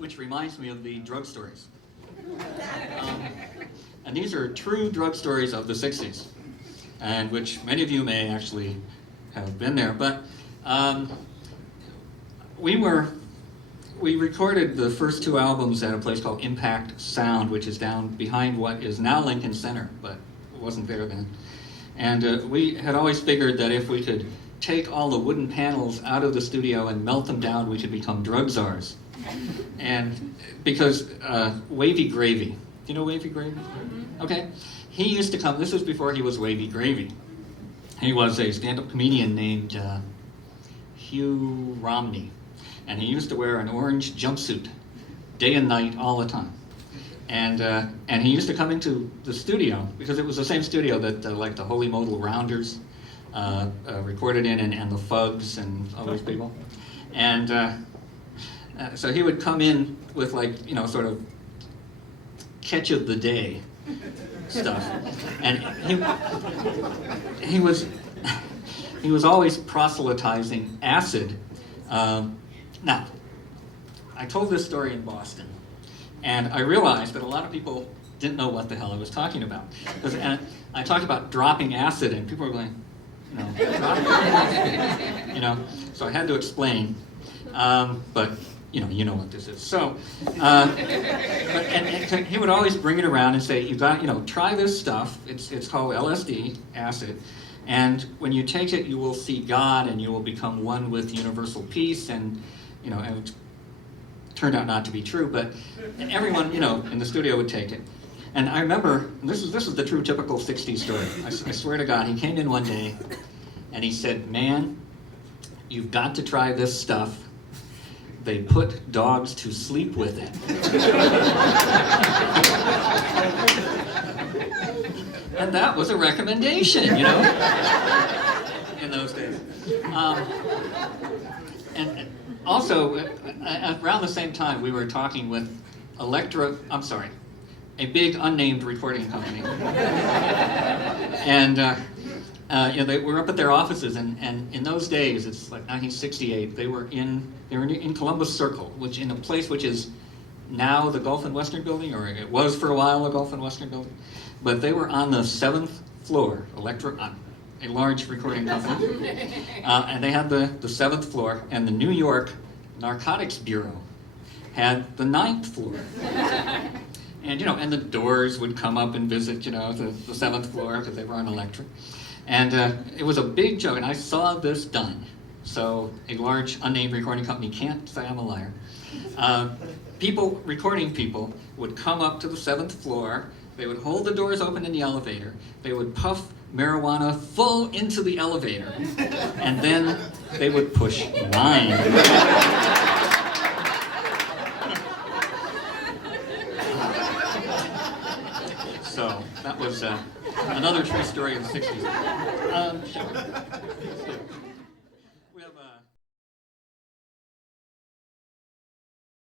which reminds me of the drug stories. And these are true drug stories of the 60s, and which many of you may actually have been there. But we recorded the first two albums at a place called Impact Sound, which is down behind what is now Lincoln Center, but it wasn't there then. And we had always figured that if we could take all the wooden panels out of the studio and melt them down, we could become drug czars. And because Wavy Gravy, do you know Wavy Gravy? Okay. He used to come, this was before he was Wavy Gravy. He was a stand-up comedian named Hugh Romney. And he used to wear an orange jumpsuit day and night all the time. And he used to come into the studio, because it was the same studio that like the Holy Modal Rounders recorded in, and the Fugs and all those people. And so he would come in with, like, you know, sort of catch of the day stuff. And he was always proselytizing acid. Now, I told this story in Boston, and I realized that a lot of people didn't know what the hell I was talking about. And I talked about dropping acid, and people were going, you know, you know. So I had to explain, but you know what this is. So, and he would always bring it around and say, try this stuff. It's called LSD, acid. And when you take it, you will see God, and you will become one with universal peace. And it turned out not to be true, but everyone, in the studio would take it. And I remember, this is the true typical 60s story. I swear to God, he came in one day, and he said, "Man, you've got to try this stuff. They put dogs to sleep with it." And that was a recommendation, in those days. And also, around the same time, we were talking with Electra, a big unnamed recording company. And they were up at their offices, and in those days, it's like 1968, they were in Columbus Circle, which in a place which is now the Gulf and Western Building, or it was for a while the Gulf and Western Building. But they were on the 7th floor, Electra, a large recording company, and they had the 7th floor, and the New York Narcotics Bureau had the 9th floor. And and the Doors would come up and visit, the 7th floor, because they were on Electra. And it was a big joke, and I saw this done. So a large unnamed recording company can't say I'm a liar. Recording people would come up to the 7th floor. They would hold the doors open in the elevator. They would puff marijuana full into the elevator. And then they would push 9. So that was another true story of the 60s.